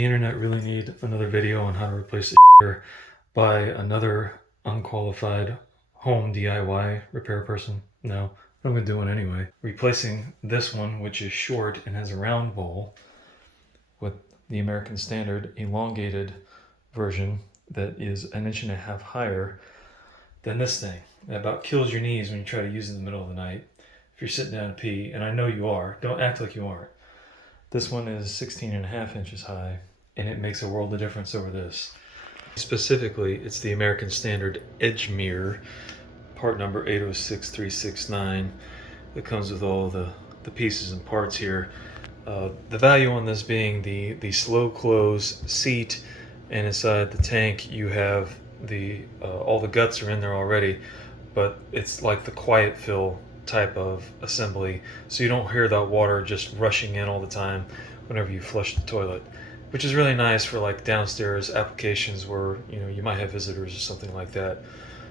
the internet really need another video on how to replace the by another unqualified home DIY repair person? No, I'm gonna do one anyway. Replacing this one, which is short and has a round bowl, with the American Standard elongated version that is 1.5 inches higher than this thing. It about kills your knees when you try to use it in the middle of the night. If you're sitting down to pee, and I know you are, don't act like you aren't. This one is 16.5 inches high, and it makes a world of difference over this. Specifically, it's the American Standard Edge Mirror, part number 806369. It comes with all the pieces and parts here. The value on this being the slow close seat, and inside the tank you have all the guts are in there already, but it's like the quiet fill type of assembly, so you don't hear that water just rushing in all the time whenever you flush the toilet, which is really nice for like downstairs applications where you might have visitors or something like that.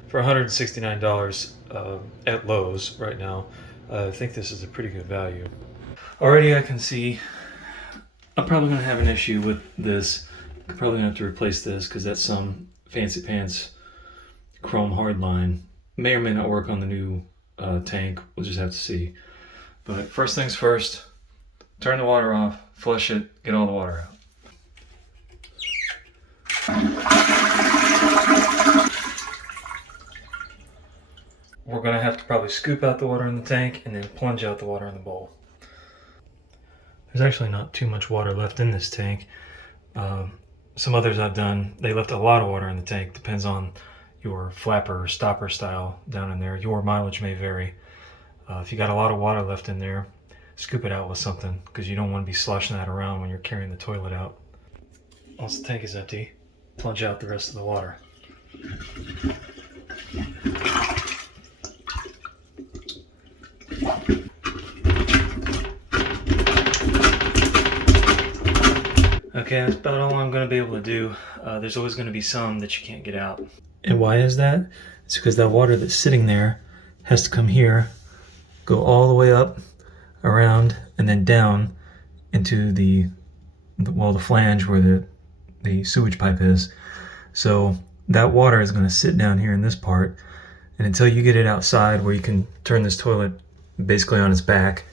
For $169 at Lowe's right now, I think this is a pretty good value. Already I can see I'm probably going to have an issue with this. I'm probably going to have to replace this because that's some fancy pants chrome hardline. May or may not work on the new tank. We'll just have to see. But first things first, turn the water off, flush it, get all the water out. We're going to have to probably scoop out the water in the tank and then plunge out the water in the bowl. There's actually not too much water left in this tank. Some others I've done, they left a lot of water in the tank. Depends on your flapper or stopper style down in there. Your mileage may vary. If you got a lot of water left in there, scoop it out with something, because you don't want to be sloshing that around when you're carrying the toilet out. Once the tank is empty, plunge out the rest of the water. Okay, that's about all I'm going to be able to do. There's always going to be some that you can't get out. And why is that? It's because that water that's sitting there has to come here, go all the way up, around, and then down into the flange where the sewage pipe is. So that water is going to sit down here in this part, and until you get it outside where you can turn this toilet basically on its back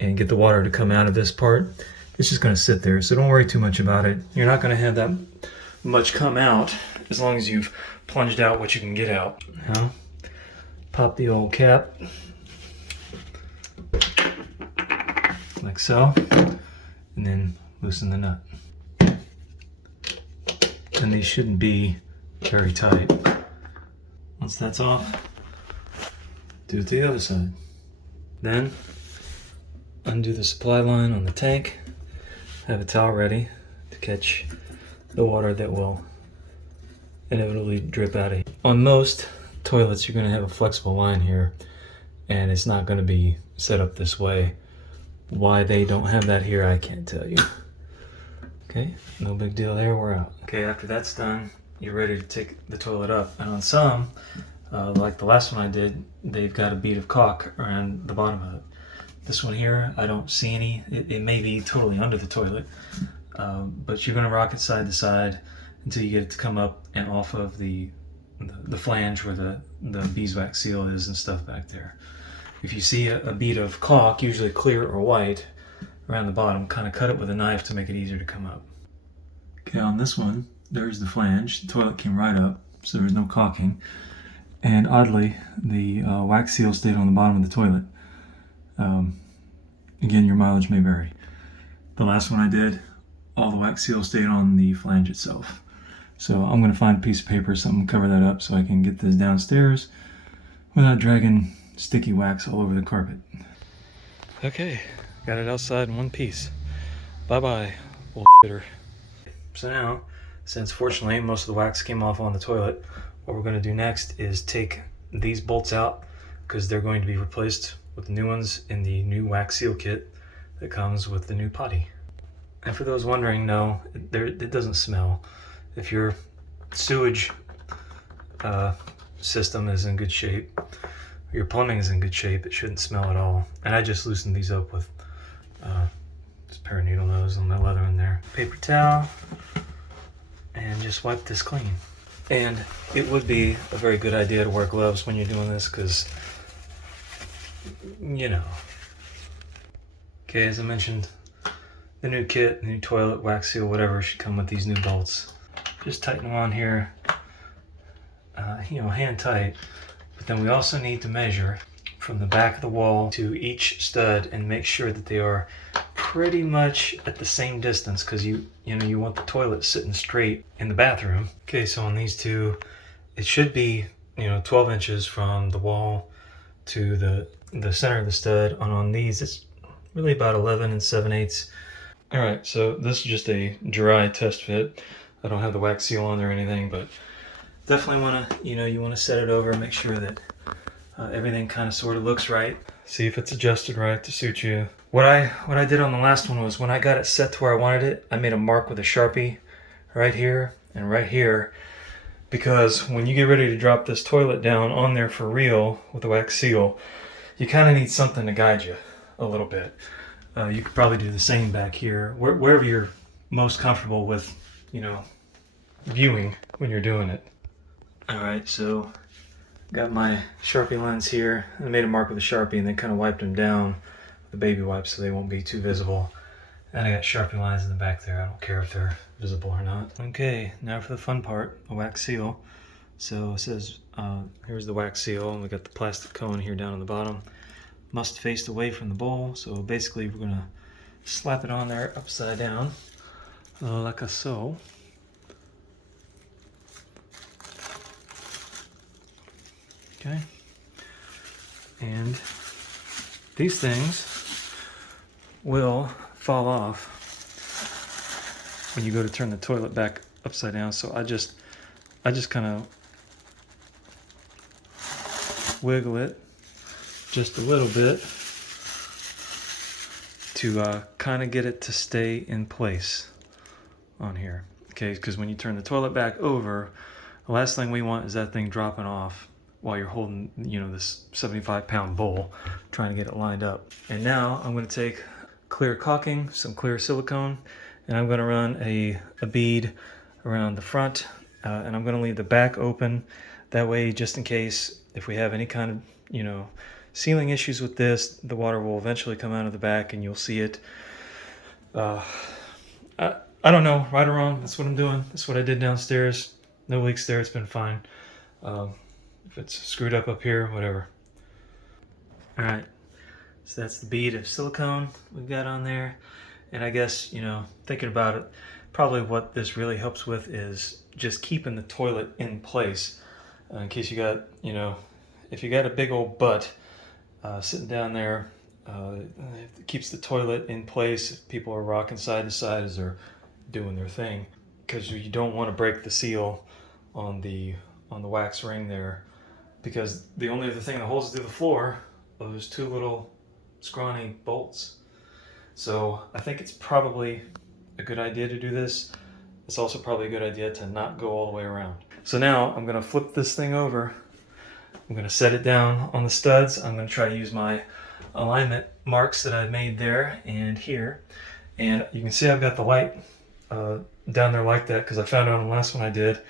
and get the water to come out of this part, it's just going to sit there. So don't worry too much about it. You're not going to have that much come out as long as you've plunged out what you can get out. Now, pop the old cap like so, and then loosen the nut. And these shouldn't be very tight. Once that's off, do it to the other side. Then undo the supply line on the tank. Have a towel ready to catch the water that will inevitably drip out of here. On most toilets, you're going to have a flexible line here, and it's not going to be set up this way. Why they don't have that here, I can't tell you. Okay, no big deal there, we're out. Okay, after that's done, you're ready to take the toilet up. And on some, like the last one I did, they've got a bead of caulk around the bottom of it. This one here, I don't see any. It may be totally under the toilet, but you're going to rock it side to side until you get it to come up and off of the flange where the beeswax seal is and stuff back there. If you see a bead of caulk, usually clear or white, around the bottom, kind of cut it with a knife to make it easier to come up. Okay, on this one, there's the flange. The toilet came right up, so there's no caulking. And oddly, the wax seal stayed on the bottom of the toilet. Again, your mileage may vary. The last one I did, all the wax seal stayed on the flange itself. So I'm going to find a piece of paper, something to cover that up so I can get this downstairs without dragging sticky wax all over the carpet. Okay, got it outside in one piece. Bye-bye, bullshitter. So now, since fortunately most of the wax came off on the toilet, what we're going to do next is take these bolts out, because they're going to be replaced with the new ones in the new wax seal kit that comes with the new potty. And for those wondering, no, it doesn't smell. If your sewage system is in good shape, your plumbing is in good shape, it shouldn't smell at all. And I just loosened these up with just a pair of needle nose and my leather in there. Paper towel, and just wipe this clean. And it would be a very good idea to wear gloves when you're doing this, because, you know. Okay, as I mentioned, the new kit, new toilet, wax seal, whatever, should come with these new bolts. Just tighten them on here, hand tight. But then we also need to measure from the back of the wall to each stud and make sure that they are pretty much at the same distance, because you want the toilet sitting straight in the bathroom. Okay, so on these two, it should be 12 inches from the wall to the center of the stud. And on these, it's really about 11 7/8. All right, so this is just a dry test fit. I don't have the wax seal on there or anything, but definitely want to, you want to set it over and make sure that everything kind of sort of looks right. See if it's adjusted right to suit you. What I did on the last one was, when I got it set to where I wanted it, I made a mark with a Sharpie right here and right here, because when you get ready to drop this toilet down on there for real with the wax seal, you kind of need something to guide you a little bit. You could probably do the same back here, wherever you're most comfortable with, viewing when you're doing it. All right, so got my Sharpie lines here. I made a mark with a Sharpie and then kind of wiped them down with a baby wipe so they won't be too visible. And I got Sharpie lines in the back there. I don't care if they're visible or not. Okay, now for the fun part, a wax seal. So it says, here's the wax seal, and we got the plastic cone here down on the bottom. Must face away from the bowl. So basically we're gonna slap it on there upside down, like so. Okay, and these things will fall off when you go to turn the toilet back upside down. So I just kind of wiggle it just a little bit to kind of get it to stay in place on here. Okay, because when you turn the toilet back over, the last thing we want is that thing dropping off while you're holding, this 75-pound bowl, trying to get it lined up. And now I'm going to take clear caulking, some clear silicone, and I'm going to run a bead around the front, and I'm going to leave the back open. That way, just in case, if we have any kind of, sealing issues with this, the water will eventually come out of the back and you'll see it. I don't know, right or wrong, that's what I'm doing. That's what I did downstairs. No leaks there, it's been fine. If it's screwed up here, whatever. All right, so that's the bead of silicone we've got on there. And I guess, thinking about it, probably what this really helps with is just keeping the toilet in place. In case you got, if you got a big old butt sitting down there, it keeps the toilet in place if people are rocking side to side as they're doing their thing. Because you don't want to break the seal on the wax ring there, because the only other thing that holds it to the floor are those two little scrawny bolts. So I think it's probably a good idea to do this. It's also probably a good idea to not go all the way around. So now I'm going to flip this thing over. I'm going to set it down on the studs. I'm going to try to use my alignment marks that I made there and here. And you can see I've got the light down there like that, because I found out on the last one I did,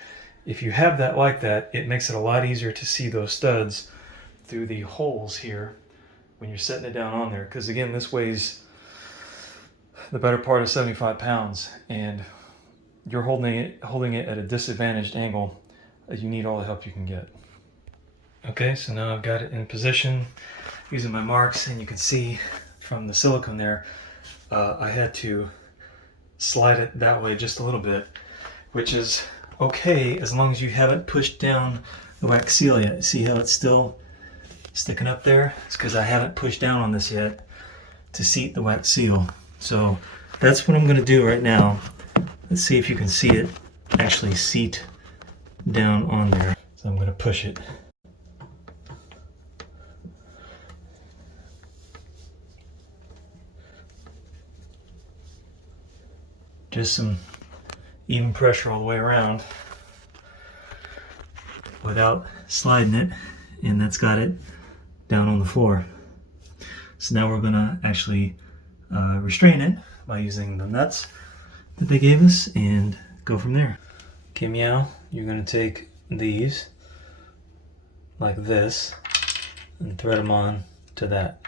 if you have that like that, it makes it a lot easier to see those studs through the holes here when you're setting it down on there. Because again, this weighs the better part of 75 pounds, and you're holding it at a disadvantaged angle. You need all the help you can get. Okay, so now I've got it in position using my marks, and you can see from the silicone there, I had to slide it that way just a little bit, which is okay as long as you haven't pushed down the wax seal yet. See how it's still sticking up there? It's because I haven't pushed down on this yet to seat the wax seal. So that's what I'm going to do right now. Let's see if you can see it actually seat down on there. So I'm going to push it. Just some even pressure all the way around without sliding it, and that's got it down on the floor. So now we're gonna actually restrain it by using the nuts that they gave us and go from there. Okay, meow, you're going to take these like this and thread them on to that.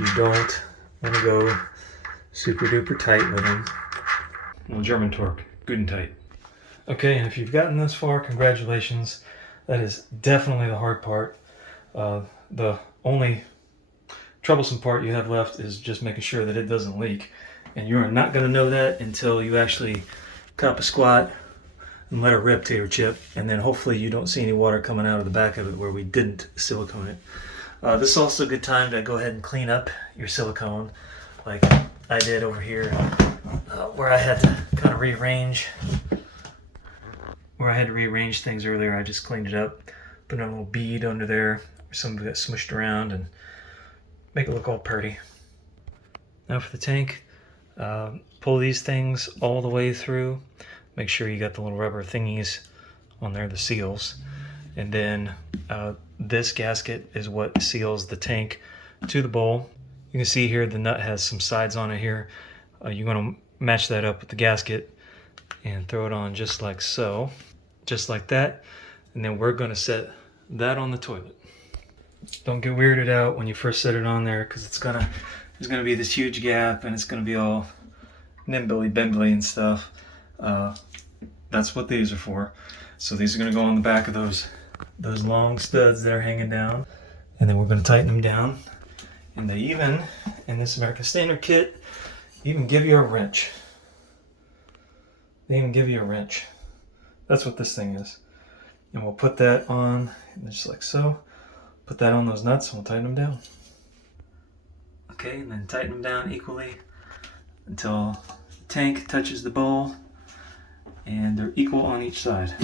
You don't want to go super duper tight with them. Well, German torque, good and tight. Okay, and if you've gotten this far, congratulations. That is definitely the hard part. The only troublesome part you have left is just making sure that it doesn't leak. And you are not going to know that until you actually cop a squat and let it rip to your chip. And then hopefully you don't see any water coming out of the back of it where we didn't silicone it. This is also a good time to go ahead and clean up your silicone like I did over here, where I had to kind of rearrange. Where I had to rearrange things earlier, I just cleaned it up, put a little bead under there, some of it got smushed around, and make it look all pretty. Now for the tank, pull these things all the way through. Make sure you got the little rubber thingies on there, the seals. And then this gasket is what seals the tank to the bowl. You can see here the nut has some sides on it here. You're going to match that up with the gasket and throw it on just like so. Just like that. And then we're going to set that on the toilet. Don't get weirded out when you first set it on there, because there's gonna be this huge gap and it's gonna be all nimbly bimbly and stuff. That's what these are for. So these are gonna go on the back of those long studs that are hanging down, and then we're gonna tighten them down. And they even, in this American Standard kit, even give you a wrench. They even give you a wrench. That's what this thing is. And we'll put that on just like so. Put that on those nuts and we'll tighten them down. Okay, and then tighten them down equally until the tank touches the bowl and they're equal on each side.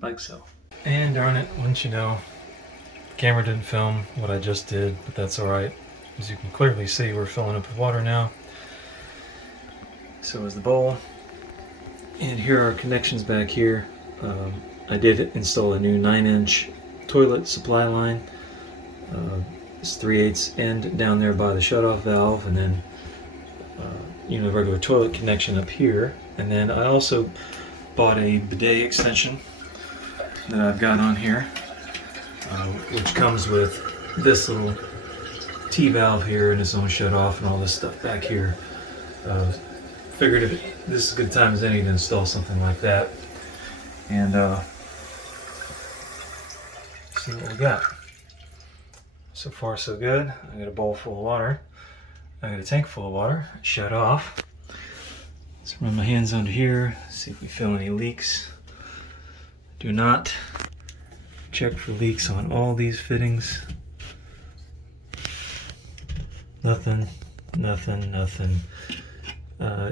Like so. And darn it, wouldn't you know, the camera didn't film what I just did, but that's alright. As you can clearly see, we're filling up with water now. So is the bowl. And here are connections back here. I did install a new 9-inch toilet supply line. It's 3/8 end down there by the shutoff valve, and then the regular toilet connection up here. And then I also bought a bidet extension that I've got on here, which comes with this little T-valve here and its own shutoff and all this stuff back here. Figured this is as good time as any to install something like that. And see what we got. So far so good. I got a bowl full of water. I got a tank full of water. Shut off. Let's run my hands under here, see if we feel any leaks. Do not. Check for leaks on all these fittings. Nothing, nothing, nothing.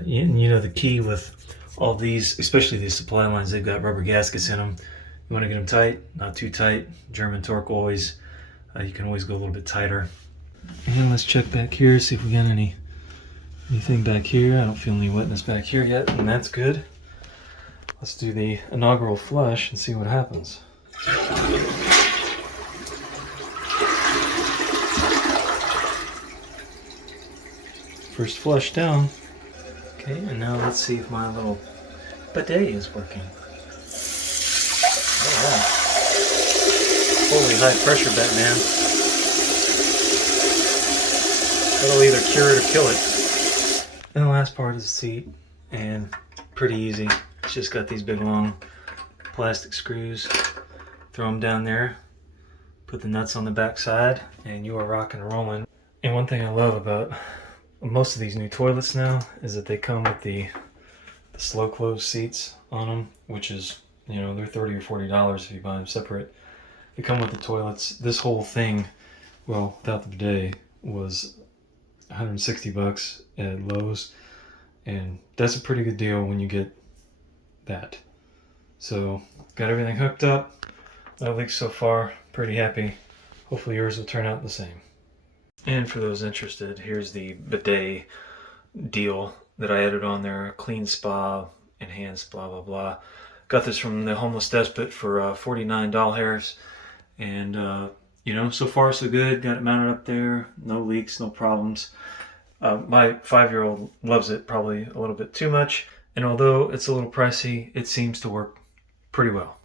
You know the key with all these, especially these supply lines, they've got rubber gaskets in them. You want to get them tight, not too tight. German torque always, you can always go a little bit tighter. And let's check back here, see if we got anything back here. I don't feel any wetness back here yet, and that's good. Let's do the inaugural flush and see what happens. First flush down. Okay, and now let's see if my little bidet is working. Oh yeah. Holy high pressure, Batman. That'll either cure it or kill it. And the last part is the seat, and pretty easy. It's just got these big long plastic screws. Throw them down there, put the nuts on the back side, and you are rocking and rolling. And one thing I love about most of these new toilets now is that they come with the slow close seats on them, which is, they're $30 or $40 if you buy them separate. They come with the toilets. This whole thing, well, without the bidet, was $160 at Lowe's, and that's a pretty good deal when you get that. So got everything hooked up. No leaks so far. Pretty happy. Hopefully yours will turn out the same. And for those interested, here's the bidet deal that I added on there. Cleanspa, enhanced, blah, blah, blah. Got this from the Homeless Despot for $49. And you know, so far so good. Got it mounted up there, no leaks, no problems. My 5-year-old loves it probably a little bit too much, and although it's a little pricey, it seems to work pretty well.